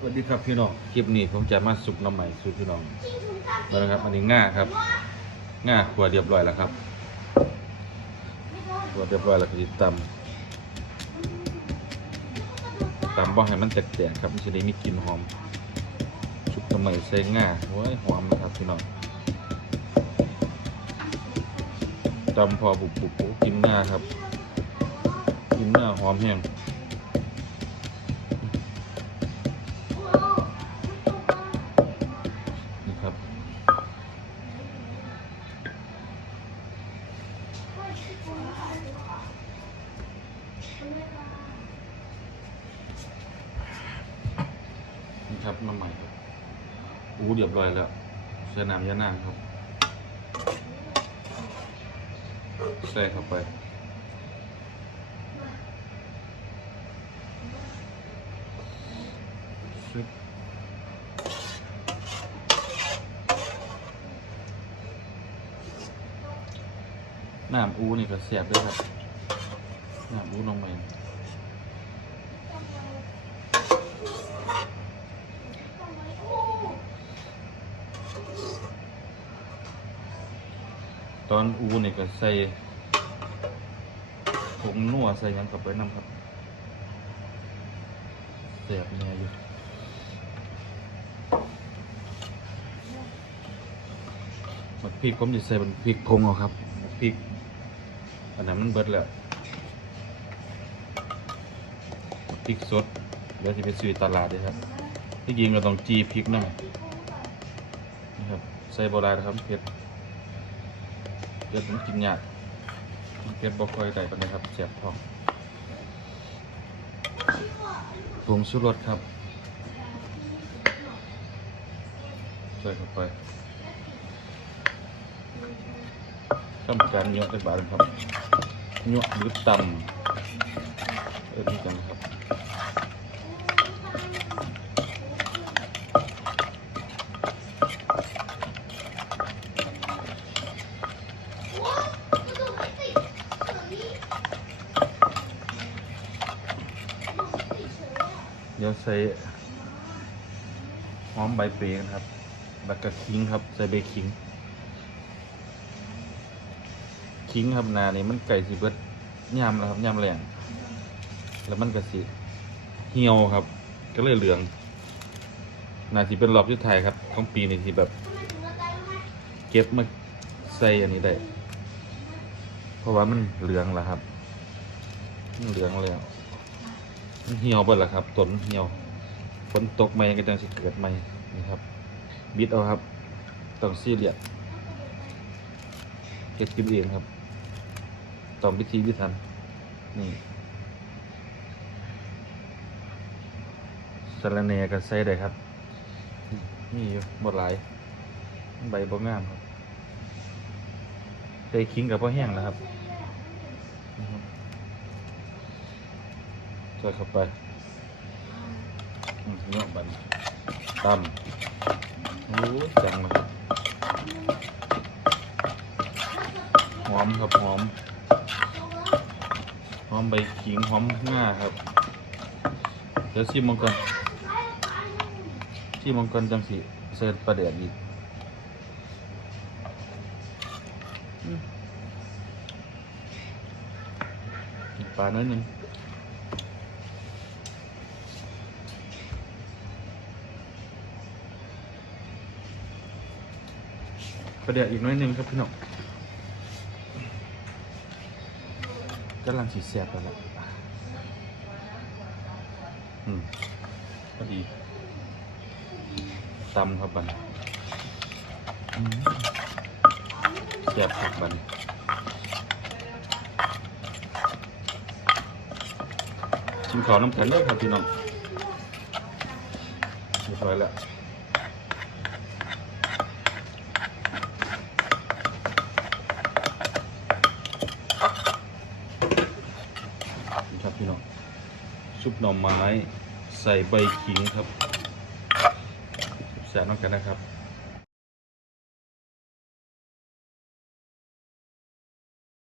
สวัสดีครับพี่น้องคลิปนี้ผมจะมาสุกน้ำใหม่สู่พี่น้องนะครับอันนี้ง่าครับ ง่าขวดเรียบร้อยแล้วครับขวดเรียบร้อยแล้วก็ติดตำตำบ่ให้มันแตกๆครับมันจะได้มีกลิ่นหอมสุกน้ำใหม่ใส่ง่าโอ้ยหอมนะครับพี่น้องตำพอบุบบุบๆกินง่าครับ กินง่าหอมแห้ง นี่ครับน้ำใหม่ครับอู้เรียบร้อยแล้วใส่น้ำยานางครับใส่เข้าไปชึน้ำอูนี่ก็เสียบด้วยครับ น้ำอูลงไปตอนอูนี่ก็ใส่ผงนัวใส่ยังกับไปน้ำครับเสียบเนี่ยอยู่บักพริกผมจะใส่เป็นพริกพงเอาครับพริกอันนั้นมันเบิดแล้ว พริกสดเดี๋ยวจะไปซื้อตลาดเลยครับที่จริงเราต้องจีพริกหน่อยนะครับใส่โบราณนะครับเผ็ดเผ็ดมันกินยากเผ็ดบ่ค่อยได้ปานใดครับเสียบท้องผงชูรสครับใส่เข้าไปทำการเยอะเป็นบาทครับหยกหรือตำเอ็นกันครับ เดี๋ยวใส่หอมใบเปรย์นะครับแล้วก็ขิงครับ ใส่ใบขิง ขิงครับนานี่มันไก่สิเบิดยำแล้วครับยำแรงแล้วมันก็สิเหี่ยวครับ ก็เลยเหลืองนาสิเป็นรอบที่ไทยครับของปีนี้ที่แบบ เก็บมาใส่อันนี้ได้ เพราะว่ามันเหลืองแล้วครับ มันเหลืองแล้ว เหี่ยวเบิดแล้วครับต้นเหี่ยวฝนตกใหม่ก็จังสิเกิดใหม่นี่ครับ บิดเอาครับต้องซีเรียสเก็บกินเองครับต้องพิธีพิธันนี่สาระแหน่ก็ใส่ได้ครับ นี่หมดหลาย ใบบ่งามครับใส่ขิงกับพ่อแห้งนะครับนะครับ ใส่เข้าไปอืมเนาะบันตำโอ้จังนะครับหอมครับหอม หอมใบขิงหอมง่าครับ เดี๋ยวชิมมังกรชิมมังกรจังสิเสิร์ฟประเดี๋ยวอีกปลาน้อยหนึ่ง ประเดี๋ยวอีกน้อยนึงครับพี่น้องกำลังสีเสียบไปแล้วอืมพอดีตำครับบันเสียบผักบันชิมขาวน้ำแข็งเลยครับพี่น้องเรียบร้อยแล้ว ซุปหน่อไม้ ใส่ใบขิงครับแสบน้องกันนะครับ